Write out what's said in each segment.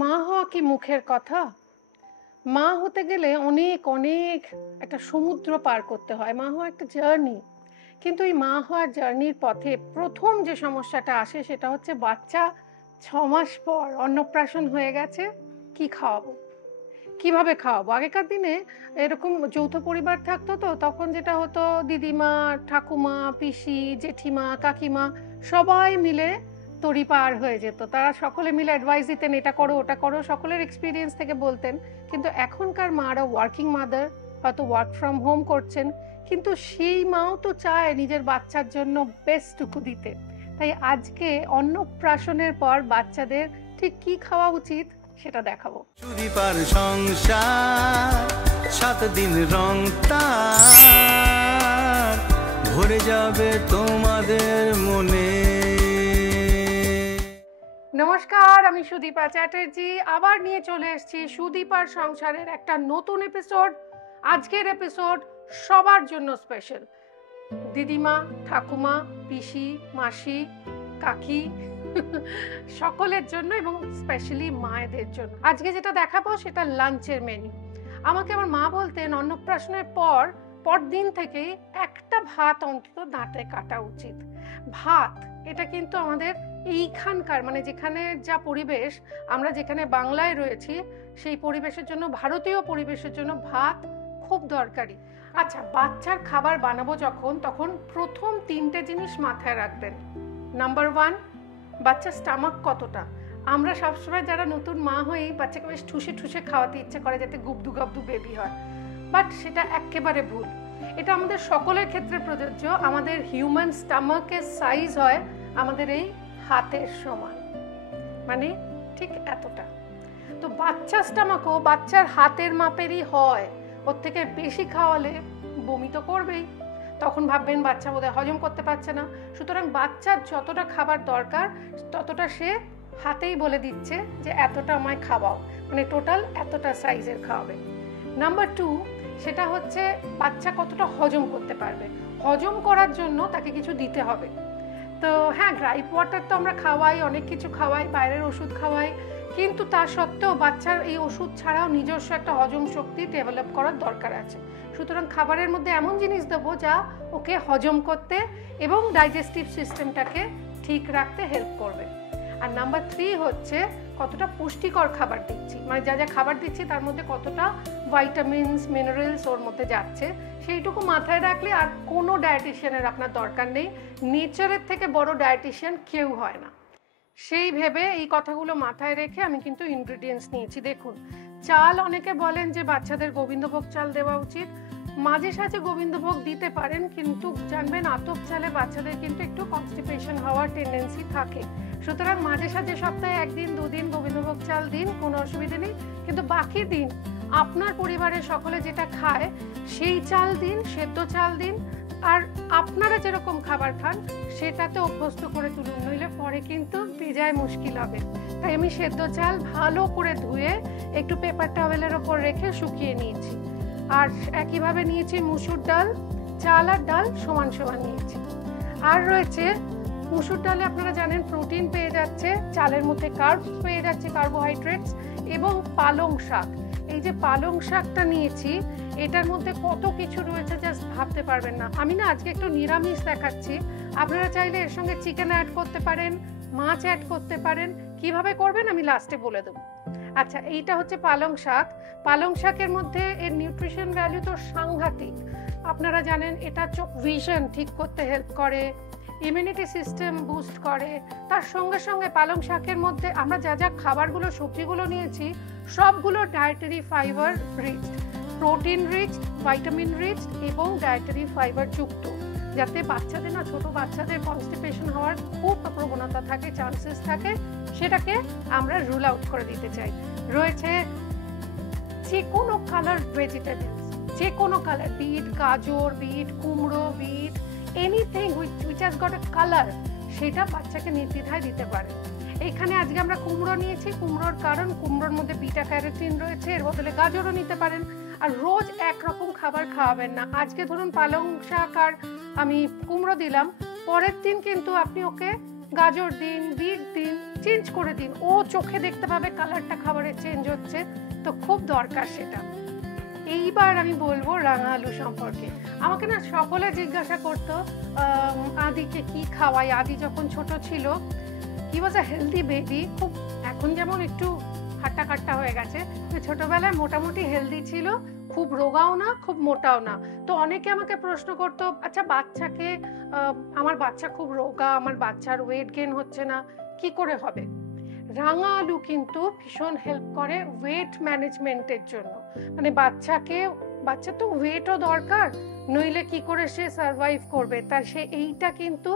মা হওয়া কি মুখের কথা? মা হতে গেলে অনেক অনেক একটা সমুদ্র পার করতে হয়। মা হওয়া একটা জার্নি। কিন্তু এই মা হওয়ার জার্নির পথে প্রথম যে সমস্যাটা আসে সেটা হচ্ছে বাচ্চা ৬ মাস পর অন্নপ্রাশন হয়ে গেছে। কি খাওয়াবো? কিভাবে খাওয়াবো? আগেকার দিনে এরকম যৌথ পরিবার থাকতো, তো তখন যেটা হতো দিদিমা, ঠাকুমা, পিসি, জেঠিমা, কাকিমা সবাই মিলে তড়িপাড় হয়ে যেত। তারা সকলে মিলে অ্যাডভাইস দিতেন, এটা করো, ওটা করো, সকলের এক্সপেরিয়েন্স থেকে বলতেন। কিন্তু এখনকার মারা ওয়ার্কিং মাদার, হয়তো ওয়ার্ক ফ্রম হোম করছেন, কিন্তু সেই মাও তো চায় নিজের বাচ্চার জন্য বেস্টটুকু দিতে। তাই আজকে অন্নপ্রাশনের পর বাচ্চাদের ঠিক কি খাওয়া উচিত সেটা দেখাবো। সুদীপার সংসার 7 দিন রং তার ভরে যাবে তোমাদের মনে। নমস্কার, আমি সুদীপা চ্যাটার্জি আবার নিয়ে চলে এসেছি সুদীপার সংসারের একটা নতুন এপিসোড। আজকের এপিসোড সবার জন্য স্পেশাল। দিদিমা, ঠাকুমা, পিসি, মাসি, কাকি সকলের জন্য এবং স্পেশালি মায়েদের জন্য। আজকে যেটা দেখাবো সেটা লাঞ্চের মেনু। আমাকে আমার মা বলতেন অন্নপ্রাশনের পরদিন থেকেই একটা ভাত অন্তত দাঁতে কাটা উচিত। ভাত এটা কিন্তু আমাদের এইখানকার মানে যেখানে যা পরিবেশ, আমরা যেখানে বাংলায় রয়েছি সেই পরিবেশের জন্য, ভারতীয় পরিবেশের জন্য ভাত খুব দরকারি। আচ্ছা, বাচ্চার খাবার বানাবো যখন, তখন প্রথম 3টে জিনিস মাথায় রাখবেন। নাম্বার 1, বাচ্চার স্টামাক কতটা। আমরা সবসময় যারা নতুন মা হই বাচ্চাকে বেশ ঠুসে ঠুসে খাওয়াতে ইচ্ছে করে যাতে গুবদু গাবদু বেবি হয়, বাট সেটা একেবারে ভুল। এটা আমাদের সকলের ক্ষেত্রে প্রযোজ্য। আমাদের হিউম্যান স্টামাকের সাইজ হয় আমাদের এই হাতের সমান, মানে ঠিক এতটা। তো বাচ্চার স্টামাকও বাচ্চার হাতের মাপেরই হয়। ওর থেকে বেশি খাওয়ালে বমি তো করবেই, তখন ভাববেন বাচ্চা বোধহয় হজম করতে পারছে না। সুতরাং বাচ্চার যতটা খাবার দরকার ততটা সে হাতেই বলে দিচ্ছে যে এতটা আমায় খাওয়াও, মানে টোটাল এতটা সাইজের খাওয়াবে। নাম্বার 2, সেটা হচ্ছে বাচ্চা কতটা হজম করতে পারবে। হজম করার জন্য তাকে কিছু দিতে হবে। তো হ্যাঁ, গ্রাইপ ওয়াটার তো আমরা খাওয়াই, অনেক কিছু খাওয়াই, বাইরের ওষুধ খাওয়াই, কিন্তু তা সত্ত্বেও বাচ্চার এই ওষুধ ছাড়াও নিজস্ব একটা হজম শক্তি ডেভেলপ করার দরকার আছে। সুতরাং খাবারের মধ্যে এমন জিনিস দেবো যা ওকে হজম করতে এবং ডাইজেস্টিভ সিস্টেমটাকে ঠিক রাখতে হেল্প করবে। আর নাম্বার 3 হচ্ছে কতটা পুষ্টিকর খাবার দিচ্ছি, মানে যা যা খাবার দিচ্ছি তার মধ্যে কতটা ভাইটামিনস, মিনারেলস ওর মধ্যে যাচ্ছে, সেইটুকু মাথায় রাখলে আর কোনো ডায়েটিশিয়ানের আপনার দরকার নেই। নেচারের থেকে বড় ডায়েটিশিয়ান কেউ হয় না। সেই ভেবে এই কথাগুলো মাথায় রেখে আমি কিন্তু ইনগ্রেডিয়েন্টস নিয়েছি। দেখুন, চাল অনেকে বলেন যে বাচ্চাদের গোবিন্দভোগ চাল দেওয়া উচিত। মাঝে সাঝে গোবিন্দভোগ দিতে পারেন, কিন্তু জানবেন আতপ চালে বাচ্চাদের কিন্তু একটু কনস্টিপেশন হওয়ার টেন্ডেন্সি থাকে। সুতরাং মাঝে সাঝে সপ্তাহে 1 দিন 2 দিন গোবিন্দভোগ চাল দিন, কোনো অসুবিধা নেই। কিন্তু বাকি দিন আপনার পরিবারের সকলে যেটা খায় সেই চাল দিন, সেদ্ধ চাল দিন। আর আপনারা যেরকম খাবার খান সেটাতে অভ্যস্ত করে তুলুন, নইলে পরে কিন্তু বেজায় মুশকিল হবে। তাই আমি সেদ্ধ চাল ভালো করে ধুয়ে একটু পেপার টাওয়েলের ওপর রেখে শুকিয়ে নিয়েছি। আর একইভাবে নিয়েছি মুসুর ডাল, চাল আর ডাল সমান সমান নিয়েছি। আর রয়েছে মুসুর ডালে আপনারা জানেন প্রোটিন পেয়ে যাচ্ছে, চালের মধ্যে কার্বস পেয়ে যাচ্ছে, কার্বোহাইড্রেটস, এবং পালং শাক। এই যে পালং শাকটা নিয়েছি, এটার মধ্যে কত কিছু রয়েছে জাস্ট ভাবতে পারবেন না। আমি না আজকে একটু নিরামিষ দেখাচ্ছি, আপনারা চাইলে এর সঙ্গে চিকেন অ্যাড করতে পারেন, মাছ অ্যাড করতে পারেন। কিভাবে করবেন আমি লাস্টে বলে দেবো। আচ্ছা, এইটা হচ্ছে পালং শাক। পালং শাকের মধ্যে এর নিউট্রিশন ভ্যালু তো সাংঘাতিক। আপনারা জানেন এটা চোখ ভিশন ঠিক করতে হেল্প করে, ইমিউনিটি সিস্টেম বুস্ট করে। তার সঙ্গে সঙ্গে পালং শাকের মধ্যে আমরা যা যা খাবারগুলো, সবজিগুলো নিয়েছি সবগুলো dietary fibre reached, protein reached, vitamin reached এবং ডায়েটারি ফাইবার যুক্ত, যাতে বাচ্চাদের না, ছোট বাচ্চাদের কনস্টিপেশন হওয়ার খুব প্রবণতা থাকে, চান্সেস থাকে, সেটাকে আমরা রুল আউট করে দিতে চাই। রয়েছে যে কোনো কালার ভেজিটেবলস, যে কোনো কালার, বিট গাজর, বিট কুমড়ো, beet anything which has got a colour, সেটা বাচ্চাকে নির্দ্বিধায় দিতে পারে। এইখানে আজকে আমরা কুমড়ো নিয়েছি, কুমড়োর কারণ কুমড়োর মধ্যে বিটা ক্যারোটিন রয়েছে, এর বদলে গাজরও নিতে পারেন। আর রোজ একরকম খাবার খাওয়াবেন না। আজকে ধরুন পালং শাক আর আমি কুমড়ো দিলাম, পরের দিন কিন্তু আপনি ওকে গাজর দিন, বিট দিন, চেঞ্জ করে দিন, ও চোখে দেখতে পাবে কালারটা খাবারের চেঞ্জ হচ্ছে, তো খুব দরকার সেটা। এইবার আমি বলবো রাঙা আলু সম্পর্কে। আমাকে না সকলে জিজ্ঞাসা করতো আদিকে কি খাওয়াই। আদি যখন ছোট ছিল, হি ওয়াজ আ হেলদি বেবি, খুব এখন যেমন একটু খাট্টা খাট্টা হয়ে গেছে, ছোটবেলায় মোটামুটি হেলদি ছিল, খুব রোগাও না খুব মোটাও না। তো অনেকে আমাকে প্রশ্ন করতো, আচ্ছা বাচ্চাকে, আমার বাচ্চা খুব রোগা, আমার বাচ্চার ওয়েট গেইন হচ্ছে না, কি করে হবে? রাঙা আলু কিন্তু ভীষণ হেল্প করে ওয়েট ম্যানেজমেন্টের জন্য। মানে বাচ্চা তো ওয়েটও দরকার, নইলে কি করে সে সার্ভাইভ করবে, তার সে এইটা কিন্তু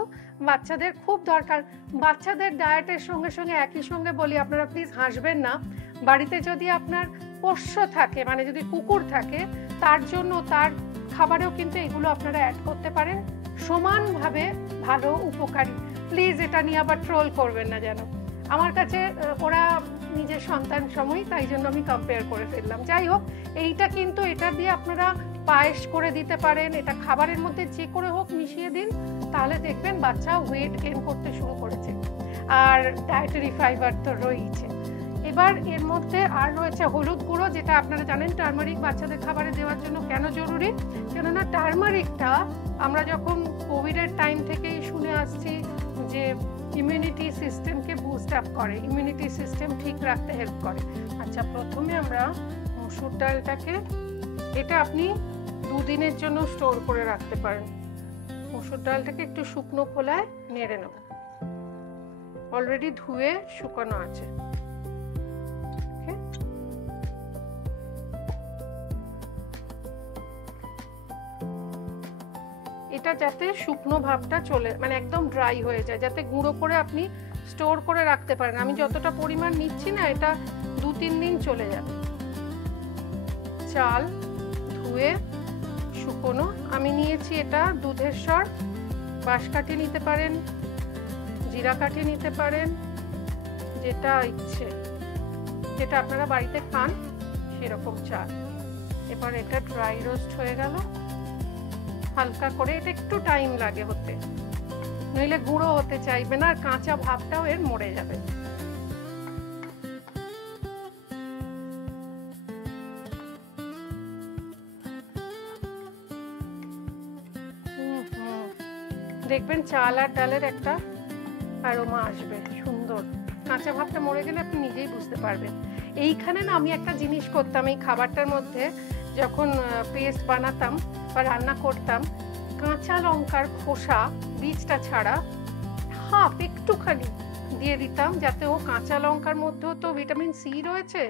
বাচ্চাদের খুব দরকার। বাচ্চাদের ডায়েটের সঙ্গে সঙ্গে একই সঙ্গে বলি, আপনারা প্লিজ হাসবেন না, বাড়িতে যদি আপনার পোষ্য থাকে, মানে যদি কুকুর থাকে, তার জন্য তার খাবারেও কিন্তু এগুলো আপনারা অ্যাড করতে পারেন, সমানভাবে ভালো উপকারী। প্লিজ এটা নিয়ে আবার ট্রোল করবেন না যেন। আমার কাছে ওরা নিজের সন্তান সময়, তাই জন্য আমি কম্পেয়ার করে ফেললাম। যাই হোক, এইটা কিন্তু এটা দিয়ে আপনারা পায়েস করে দিতে পারেন, এটা খাবারের মধ্যে যে করে হোক মিশিয়ে দিন, তাহলে দেখবেন বাচ্চা ওয়েট গেইন করতে শুরু করেছে। আর ডায়েটারি ফাইবার তো রয়েছে। এবার এর মধ্যে আর রয়েছে হলুদ গুঁড়ো, যেটা আপনারা জানেন টার্মারিক বাচ্চাদের খাবারে দেওয়ার জন্য কেন জরুরি। কেননা টার্মারিকটা আমরা যখন কোভিডের টাইম থেকেই শুনে আসছি যে ইমিউনিটি সিস্টেমকে বুস্ট আপ করে, ইমিউনিটি সিস্টেম ঠিক রাখতে হেল্প করে। আচ্ছা, প্রথমে আমরা মসুর ডালটাকে, এটা আপনি 2 দিনের জন্য স্টোর করে রাখতে পারেন। মসুর ডালটাকে একটু শুকনো খোলায় নেড়ে নেব, অলরেডি ধুয়ে শুকানো আছে। এটা যাতে শুকনো ভাবটা চলে, মানে একদম ড্রাই হয়ে যায়, যাতে গুঁড়ো করে আপনি স্টোর করে রাখতে পারেন। আমি যতটা পরিমাণ নিচ্ছি না, এটা 2-3 দিন চলে যাবে। চাল ধুয়ে শুকনো আমি নিয়েছি, এটা দুধের স্বর, বাঁশকাঠি নিতে পারেন, জিরা কাঠি নিতে পারেন, যেটা ইচ্ছে, যেটা আপনারা বাড়িতে খান সেরকম চাল। এবার এটা ড্রাই রোস্ট হয়ে গেল হালকা করে, এটা একটু টাইম লাগে হতে, নইলে গুঁড়ো হতে চাইবে না, আর কাঁচা ভাবটাও এর মরে যাবে। দেখবেন চাল আর ডালের একটা অ্যারোমা আসবে সুন্দর, কাঁচা ভাবটা মরে গেলে আপনি নিজেই বুঝতে পারবেন। এইখানে না আমি একটা জিনিস করতাম, এই খাবারটার মধ্যে যখন পেস্ট বানাতাম বা রান্না করতাম, কাঁচা লঙ্কার খোসা বীজটা ছাড়া হাফ একটুখানি দিয়ে দিতাম, যাতে ও কাঁচা লঙ্কার মধ্যেও তো ভিটামিন সি রয়েছে,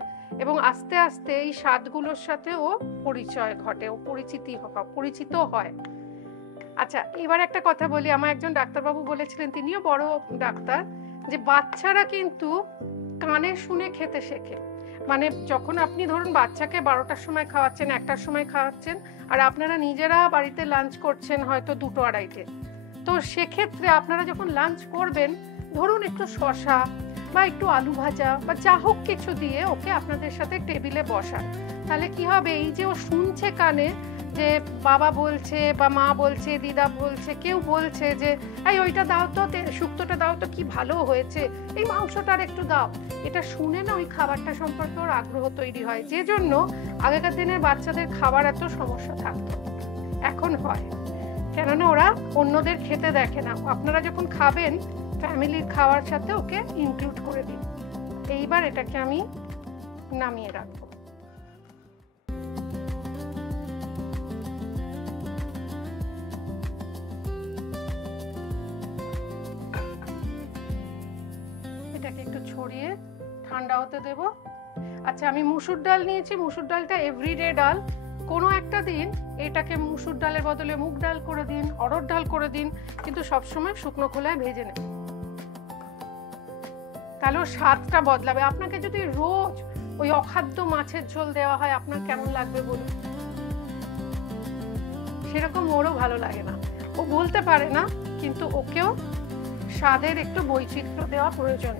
এবং আস্তে আস্তে এই স্বাদগুলোর সাথে ও পরিচয় ঘটে, ও পরিচিত হয়। আচ্ছা, এবার একটা কথা বলি, আমার একজন ডাক্তারবাবু বলেছিলেন, তিনিও বড় ডাক্তার, যে বাচ্চারা কিন্তু কানে শুনে খেতে শেখে। মানে যখন আপনি ধরুন বাচ্চাকে 12টার সময় খাওয়াচ্ছেন, 1টার সময় খাওয়াচ্ছেন, আর আপনারা নিজেরা বাড়িতে লাঞ্চ করছেন হয়তো 2-2:30, তো সেক্ষেত্রে আপনারা যখন লাঞ্চ করবেন, ধরুন একটু শসা বা একটু আলু ভাজা বা যা হোক কিছু দিয়ে ওকে আপনাদের সাথে টেবিলে বসান, তাহলে কি হবে, এই যে ও শুনছে কানে যে বাবা বলছে বা মা বলছে, দিদা বলছে, কেউ বলছে যে এই ওইটা দাও তো, শুক্তোটা দাও তো, কি ভালো হয়েছে, এই মাংসটা আর একটু দাও, এটা শুনে না ওই খাবারটা সম্পর্কে ওর আগ্রহ তৈরি হয়। যে জন্য আগেকার দিনের বাচ্চাদের খাবার এত সমস্যা থাকতো, এখন হয়, কেননা ওরা অন্যদের খেতে দেখে না। আপনারা যখন খাবেন ফ্যামিলির খাওয়ার সাথে ওকে ইনক্লুড করে দিন। এইবার এটাকে আমি নামিয়ে রাখবো। এটাকে একটু ছড়িয়ে ঠান্ডা হতে দেব। আচ্ছা, আমি মুসুর ডাল নিয়েছি, মুসুর ডালটা এভরিডে ডাল, কোনো একটা দিন এটাকে মুসুর ডালের বদলে মুগ ডাল করে দিন, অড়হর ডাল করে দিন, কিন্তু সবসময় শুকনো খোলায় ভেজে নেন, তাহলে স্বাদটা বদলাবে। আপনাকে যদি রোজ ওই অখাদ্য মাছের ঝোল দেওয়া হয়, আপনার কেমন লাগবে বলুন? সেরকম ওরও ভালো লাগে না, ও বলতে পারে না, কিন্তু ওকেও স্বাদের একটু বৈচিত্র্য দেওয়া প্রয়োজন।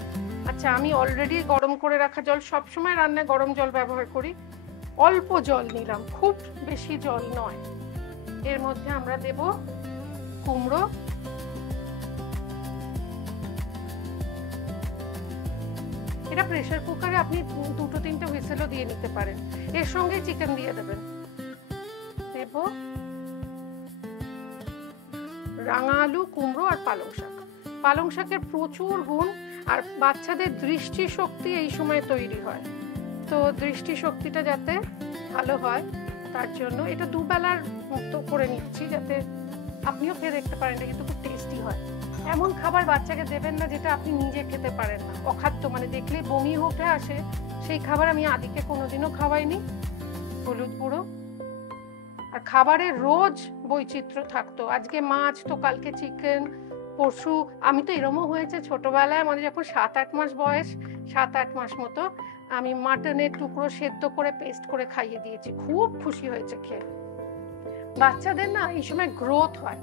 আচ্ছা, আমি অলরেডি গরম করে রাখা জল, সবসময় রান্নায় গরম জল ব্যবহার করি, অল্প জল নিলাম, খুব বেশি জল নয়। এর মধ্যে আমরা দেব কুমড়ো, প্রেসার কুকারে আপনি 2-3টে হুইসেলও দিয়ে নিতে পারেন। এর সঙ্গে চিকেন দিয়ে দেবেন। দেব রাঙা আলু, কুমড়ো আর পালং শাক। পালং শাকের প্রচুর গুণ, আর বাচ্চাদের দৃষ্টিশক্তি এই সময় তৈরি হয়, তো দৃষ্টিশক্তিটা যাতে ভালো হয় তার জন্য এটা দুবেলার মতো করে নিচ্ছি, যাতে আপনিও খেয়ে দেখতে পারেন। এটা কিন্তু খুব টেস্টি হয়। এমন খাবার বাচ্চাকে দেবেন না যেটা আপনি নিজে খেতে পারেন না, অখাদ্য, মানে দেখলে বমি উঠে আসে, সেই খাবার আমি আদিকে কোনোদিনও খাওয়াইনি। হলুদ গুঁড়ো, আর খাবারের রোজ বৈচিত্র্য থাকতো, আজকে মাছ তো কালকে চিকেন, পরশু। আমি তো এরমও হয়েছে ছোটবেলায়, মানে যখন 7-8 মাস বয়স, 7-8 মাস মতো, আমি মাটনের টুকরো সেদ্ধ করে পেস্ট করে খাইয়ে দিয়েছি, খুব খুশি হয়েছে খেয়ে। বাচ্চাদের না এই সময় গ্রোথ হয়,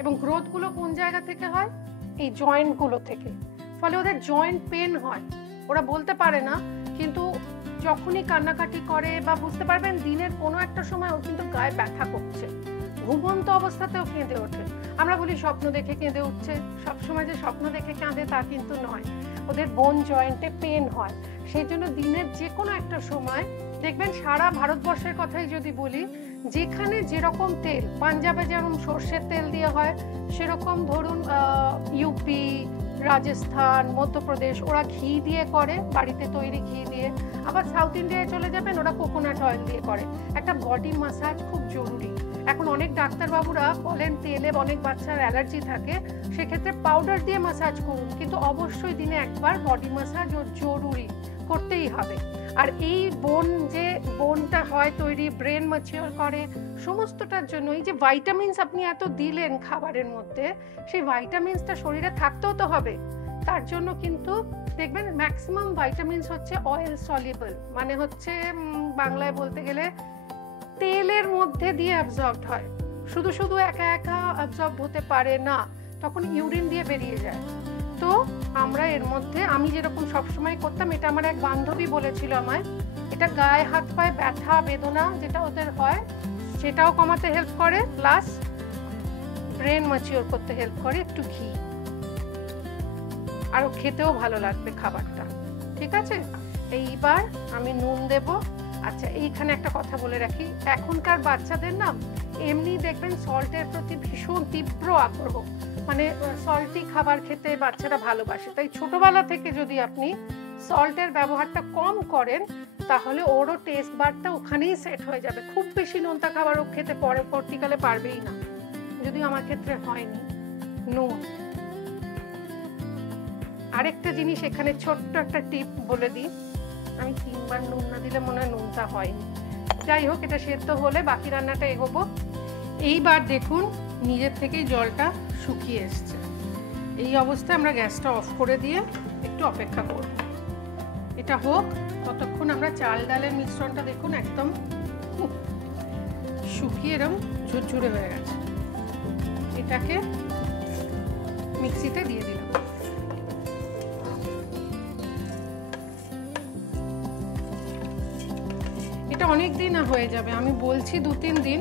এবং গ্রোথগুলো কোন জায়গা থেকে হয়? এই জয়েন্টগুলো থেকে। ফলে ওদের জয়েন্ট পেন হয়, ওরা বলতে পারে না, কিন্তু যখনই কান্নাকাটি করে বা বুঝতে পারবেন দিনের কোনো একটা সময় ও কিন্তু গায়ে ব্যথা করছে, ঘুমন্ত অবস্থাতেও কেঁদে ওঠে। আমরা বলি স্বপ্ন দেখে কেঁদে উঠছে, সবসময় যে স্বপ্ন দেখে কাঁদে তা কিন্তু নয়, ওদের বোন জয়েন্টে পেন হয়। সেই জন্য দিনের যে কোনো একটা সময় দেখবেন, সারা ভারতবর্ষের কথাই যদি বলি, যেখানে যেরকম তেল, পাঞ্জাবে যেমন সর্ষের তেল দিয়ে হয়, সেরকম ধরুন ইউপি, রাজস্থান, মধ্যপ্রদেশ ওরা ঘি দিয়ে করে, বাড়িতে তৈরি ঘি দিয়ে। আবার সাউথ ইন্ডিয়ায় চলে যাবেন, ওরা কোকোনাট অয়েল দিয়ে করে। একটা বডি মাসাজ খুব জরুরি। এখন অনেক ডাক্তারবাবুরা বলেন তেলে অনেক বাচ্চার অ্যালার্জি থাকে, সেক্ষেত্রে পাউডার দিয়ে মাসাজ করুন, কিন্তু অবশ্যই দিনে একবার বডি মাসাজ ও জরুরি করতেই হবে। আর এই বোনটা হয় তৈরি, ব্রেন ম্যাচিওর করে, সমস্তটার জন্য এই যে ভাইটামিনস আপনি এত দিলেন খাবারের মধ্যে, সেই ভাইটামিনসটা শরীরে থাকতেও তো হবে। তার জন্য কিন্তু দেখবেন ম্যাক্সিমাম ভাইটামিনস হচ্ছে অয়েল সলিউবল, মানে হচ্ছে বাংলায় বলতে গেলে তেলের মধ্যে দিয়ে অ্যাবজর্বড হয়। শুধু শুধু একা একা অ্যাবজর্ব হতে পারে না, তখন ইউরিন দিয়ে বেরিয়ে যায়। তো আমরা এর মধ্যে, আমি যেরকম সবসময় করতাম, এটা আমার এক বান্ধবী বলেছিল আমায়, এটা গায়ে হাত পায়ে ব্যথা বেদনা যেটা ওদের হয় সেটাও কমাতে হেল্প করে, প্লাস ব্রেন ম্যাচিওর করতে হেল্প করে। একটু ঘি, আর খেতেও ভালো লাগবে খাবারটা। ঠিক আছে, এইবার আমি নুন দেব। আচ্ছা, এইখানে একটা কথা বলে রাখি, এখনকার বাচ্চাদের না এমনি দেখবেন সল্টের প্রতি ভীষণ তীব্র আগ্রহ, মানে সল্টি খাবার খেতে বাচ্চারা ভালোবাসে। তাই ছোটবেলা থেকে যদি আপনি সল্টের ব্যবহারটা কম করেন, তাহলে ওরও টেস্ট বারটা ওখানেই সেট হয়ে যাবে। খুব বেশি নোনতা খাবার ও খেতে পরবর্তীকালে পারবেই না, যদিও আমার ক্ষেত্রে হয়নি। নুন, আরেকটা জিনিস এখানে ছোট্ট একটা টিপ বলে দিই, আমি 3বার নুন না দিলে মনে হয় নুনটা হয়নি। যাই হোক, এটা সেদ্ধ হলে বাকি রান্নাটা এগোবো। এইবার দেখুন নিজের থেকেই জলটা শুকিয়ে এসছে। এই অবস্থায় আমরা গ্যাসটা অফ করে দিয়ে একটু অপেক্ষা করব। এটা হোক, ততক্ষণ আমরা চাল ডালের মিশ্রণটা দেখুন একদম শুকিয়ে এরকম ঝুরঝুরে হয়ে গেছে। এটাকে মিক্সিতে দিয়ে দিলাম। এটা অনেক দিন হয়ে যাবে, আমি বলছি 2-3 দিন,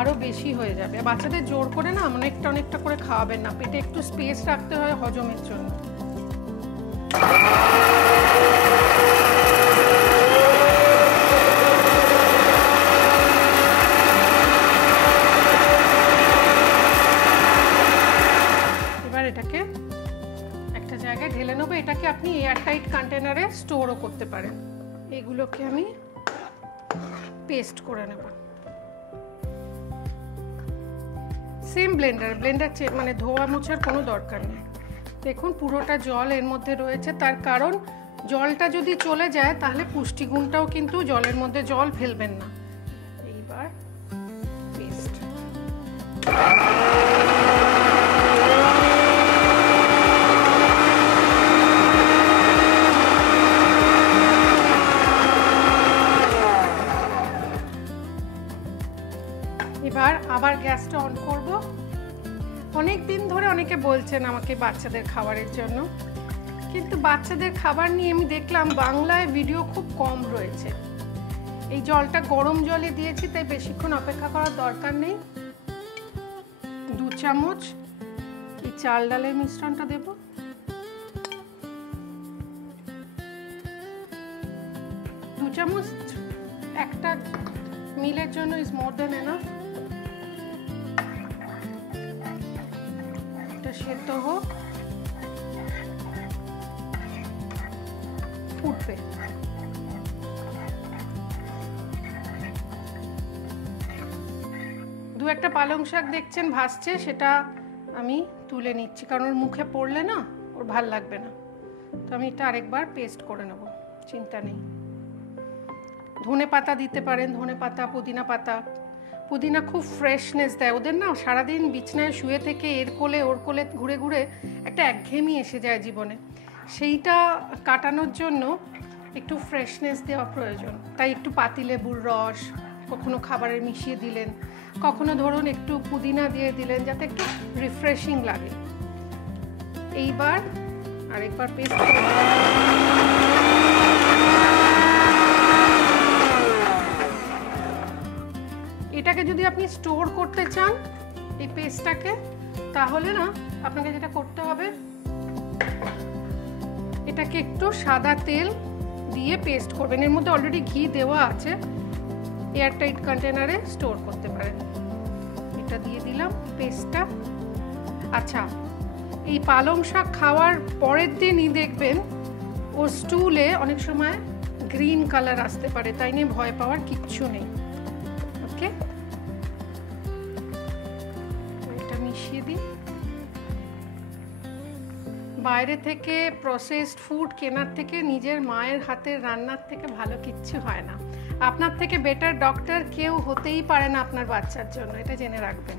আরও বেশি হয়ে যাবে। বাচ্চাদের জোর করে না অনেকটা করে খাওয়াবেন না, পেটে একটু স্পেস রাখতে হয় হজমের জন্য। এবার এটাকে একটা জায়গায় ঢেলে নেবো। এটাকে আপনি এয়ারটাইট কন্টেনারে স্টোরও করতে পারেন। এগুলোকে আমি পেস্ট করে নেব। সেম ব্লেন্ডার মানে ধোয়া মোছার কোনো দরকার নেই। দেখুন পুরোটা জল এর মধ্যে রয়েছে, তার কারণ জলটা যদি চলে যায় তাহলে পুষ্টিগুণটাও কিন্তু জলের মধ্যে, জল ফেলবেন না। এইবার পেস্ট, এবার আবার গ্যাসটা অন করব। অনেক দিন ধরে অনেকে বলছেন আমাকে বাচ্চাদের খাবারের জন্য, কিন্তু বাচ্চাদের খাবার নিয়ে আমি দেখলাম বাংলায় ভিডিও খুব কম রয়েছে। এই জলটা গরম জলে দিয়েছি, তাই বেশিক্ষণ অপেক্ষা করার দরকার নেই। 2 চামচ এই চাল ডালের মিশ্রণটা দেব। 2 চামচ একটা মিলের জন্য ইজ মোর দেন এনাফ। এটা সেদ্ধ হোক, ফুটবে। দু একটা পালং শাক দেখছেন ভাসছে, সেটা আমি তুলে নিচ্ছি, কারণ ওর মুখে পড়লে না ওর ভাল লাগবে না। তো আমি এটা আরেকবার পেস্ট করে নেব, চিন্তা নেই। ধনে পাতা দিতে পারেন, ধনে পাতা, পুদিনা পাতা। পুদিনা খুব ফ্রেশনেস দেয় ওদের না, সারাদিন বিছনায় শুয়ে থেকে এর কোলে ওর কোলে ঘুরে ঘুরে একটা একঘেয়েমি এসে যায় জীবনে, সেইটা কাটানোর জন্য একটু ফ্রেশনেস দেওয়া প্রয়োজন। তাই একটু পাতিলেবুর রস কখনো খাবারে মিশিয়ে দিলেন, কখনো ধরুন একটু পুদিনা দিয়ে দিলেন, যাতে একটু রিফ্রেশিং লাগে। এইবার আরেকবার পেস্ট করে এটাকে যদি আপনি স্টোর করতে চান এই পেস্টটাকে, তাহলে না আপনাকে যেটা করতে হবে, এটাকে একটু সাদা তেল দিয়ে পেস্ট করবেন। এর মধ্যে অলরেডি ঘি দেওয়া আছে, এয়ারটাইট কন্টেনারে স্টোর করতে পারেন। এটা দিয়ে দিলাম পেস্টটা। আচ্ছা, এই পালং শাক খাওয়ার পরের দিনই দেখবেন ওর স্টুলে অনেক সময় গ্রিন কালার আসতে পারে, তাই নিয়ে ভয় পাওয়ার কিচ্ছু নেই। ওকে, এটা মিশিয়ে দিই। বাইরে থেকে প্রসেসড ফুড কেনার থেকে নিজের মায়ের হাতের রান্নার থেকে ভালো কিচ্ছু হয় না। আপনার থেকে বেটার ডক্টর কেউ হতেই পারে না আপনার বাচ্চার জন্য, এটা জেনে রাখবেন।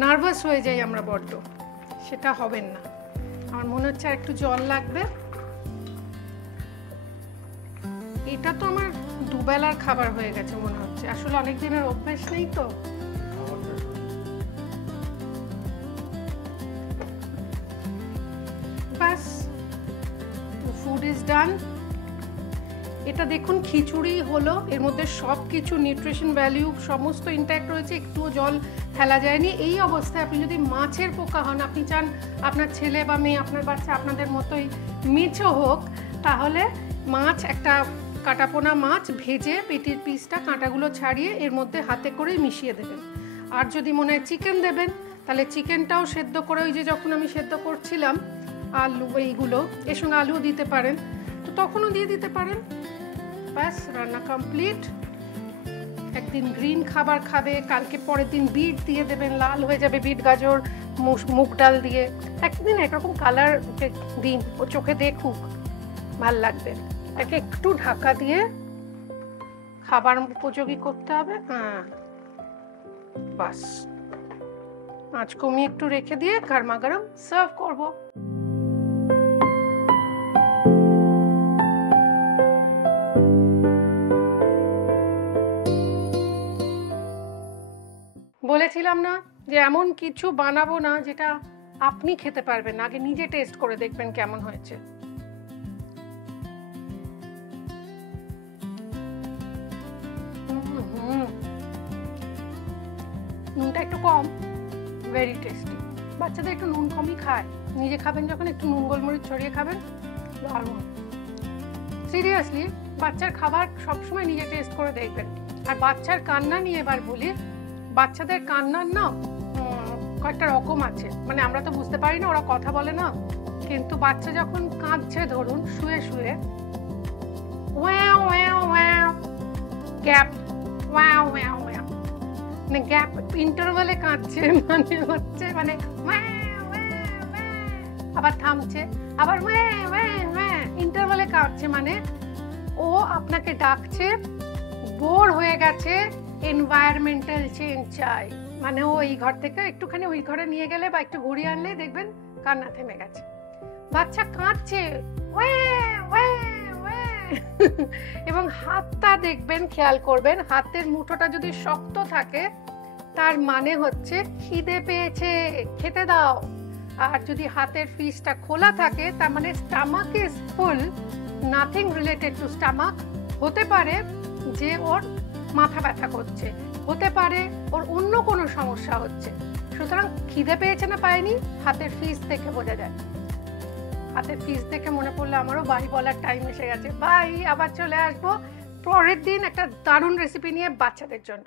নার্ভাস হয়ে যাই আমরা বড্ড, সেটা হবেন না। আমার মনে হচ্ছে আর একটু জল লাগবে। এটা তো আমার দুবেলার খাবার হয়ে গেছে মনে হচ্ছে, আসলে অনেক দিনের অভ্যাস নেই তো। ব্যাস, ফুড ইজ ডান। এটা দেখুন খিচুড়ি হলো, এর মধ্যে সব কিছু নিউট্রিশন ভ্যালু সমস্ত ইনট্যাক্ট রয়েছে, একটুও জল ফেলা যায়নি। এই অবস্থায় আপনি যদি মাছের পোকা হন, আপনি চান আপনার ছেলে বা মেয়ে, আপনার বাচ্চা আপনাদের মতোই মিচো হোক, তাহলে মাছ, একটা কাটাপোনা মাছ ভেজে পেটির পিসটা কাঁটাগুলো ছাড়িয়ে এর মধ্যে হাতে করে মিশিয়ে দেবেন। আর যদি মনে হয় চিকেন দেবেন, তাহলে চিকেনটাও সেদ্ধ করে, ওই যে যখন আমি সেদ্ধ করছিলাম আলু এইগুলো, এর সঙ্গে আলুও দিতে পারেন, তো তখনও দিয়ে দিতে পারেন। ব্যাস, রান্না কমপ্লিট। একদিন গ্রিন খাবার খাবে, কালকে পরের দিন বিট দিয়ে দেবেন, লাল হয়ে যাবে বিট, গাজর, মুগ ডাল দিয়ে। একদিন একরকম কালার দিন, ও চোখে দেখুক, ভাল লাগবে। এটাকে একটু ঢাকা দিয়ে খাবার উপযোগী করতে হবে। হ্যাঁ, বাস, আঁচ কমিয়ে একটু রেখে দিয়ে গরমা গরম সার্ভ করব। বলেছিলাম না যে এমন কিছু বানাবো না যেটা আপনি খেতে পারবেন না, আগে নিজে টেস্ট করে দেখবেন কেমন হয়েছে। নুনটা একটু কম, ভেরি টেস্টি। বাচ্চাদের একটু নুন কমই খায়, নিজে খাবেন যখন একটু নুন গোলমরিচ ছড়িয়ে খাবেন, দারুণ। সিরিয়াসলি, বাচ্চার খাবার সবসময় নিজে টেস্ট করে দেখবেন। আর বাচ্চার কান্না নিয়ে এবার বলি, বাচ্চাদের কান্নার না কয়েকটা রকম আছে, মানে আমরা তো বুঝতে পারি না, ওরা কথা বলে না, কিন্তু বাচ্চা যখন কাঁদছে ধরুন শুয়ে শুয়ে, wow wow wow, gap, wow wow wow, মানে গ্যাপ ইন্টারভালে কাঁদছে, মানে হচ্ছে মানে আবার থামছে, আবার ইন্টারভালে কাঁদছে, মানে ও আপনাকে ডাকছে, বোর হয়ে গেছে, এনভায়রনমেন্টাল চেঞ্জ চাই, মানে ও এই ঘর থেকে একটুখানি ওই ঘরে নিয়ে গেলে বা একটু ঘুরিয়ে আনলে দেখবেন কান্না থেমে গেছে। বাচ্চা কাঁদছে এবং হাতটা দেখবেন, খেয়াল করবেন, হাতের মুঠোটা যদি শক্ত থাকে তার মানে হচ্ছে খিদে পেয়েছে, খেতে দাও। আর যদি হাতের ফিসটা খোলা থাকে তার মানে stomach is full, nothing related to stomach. হতে পারে যে ওর মাথা ব্যথা করছে, হতে পারে ওর অন্য কোনো সমস্যা হচ্ছে, সুতরাং খিদে পেয়েছে না পায়নি হাতের ফিস থেকে বোঝা যায়। হাতের পিস দেখে মনে পড়লো আমারও বাই বলার টাইম এসে গেছে। বাই, আবার চলে আসবো পরের দিন একটা দারুণ রেসিপি নিয়ে বাচ্চাদের জন্য।